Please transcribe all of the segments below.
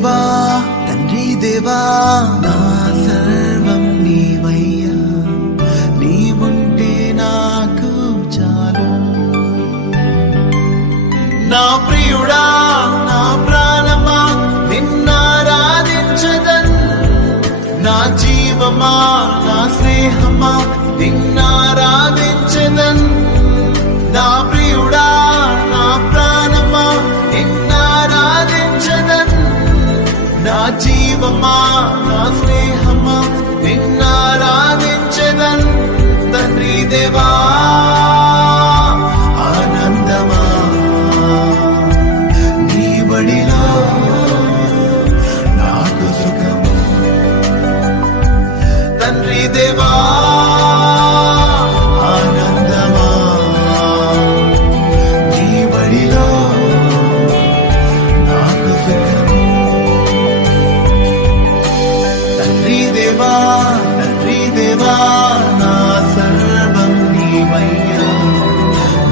దేవా తండ్రి దేవా నా సర్వం నీవయ్యా, నీవుంటే నాకు చాలు. నా ప్రియుడా నా ప్రాణమా నిన్నారాధించదన్, నా జీవమా నా స్నేహమా నిన్నారాధించదన్. నా ప్రియుడా నా ప్రాణమా నిన్నారాధించదన్, నా జీవమా నా స్నేహమా నిన్నారాధించదన్. తండ్రి దేవా ఆనందమా నీ బడిలో నాకు సుఖము. తండ్రి దేవా ఆనందమా నీ బడిలో నాకు సుఖము. తండ్రి దేవా నా సర్వం నీవయ్యా,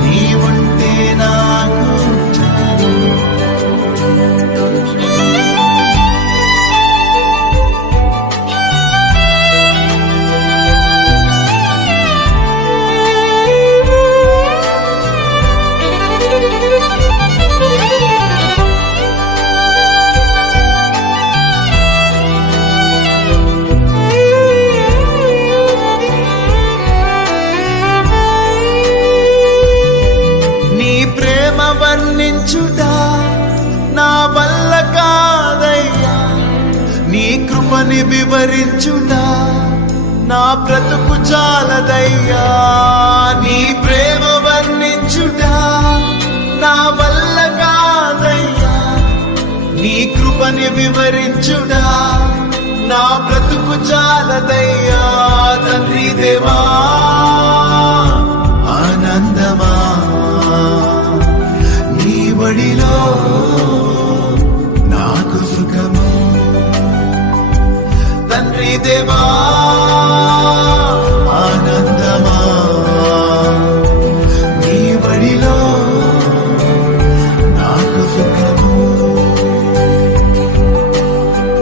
నీవుంటే నాకు చాలు. వర్ణించుట నా వల్ల కాదయ్యా, నీ కృపని వివరించుట నా బ్రతుకు చాలదయ్యా. నీ ప్రేమ వర్ణించుట నా వల్ల కాదయ్యా, నీ కృపని వివరించుట నా బ్రతుకు చాలదయ్యా. తండ్రి దేవా ఆనందమా బడిలో నాకు సుఖము. తండ్రి దేవా ఆనందమా నీ బడిలో నాకు సుఖము.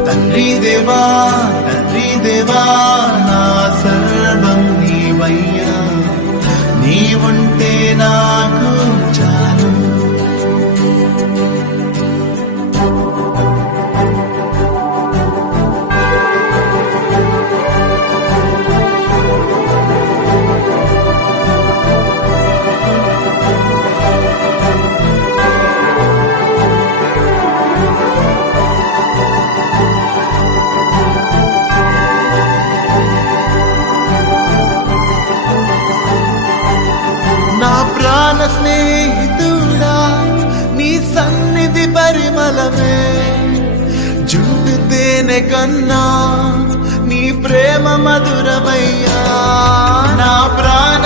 తండ్రి దేవా నా సర్వం నీవయ్యా, నీవుంటే నాకు చాలు. నా ప్రాణ స్నేహితుడా నీ సన్నిధి పరిమళమే, జుట్టు తేనె కన్నా నీ ప్రేమ మధురమయ్యా. నా ప్రాణ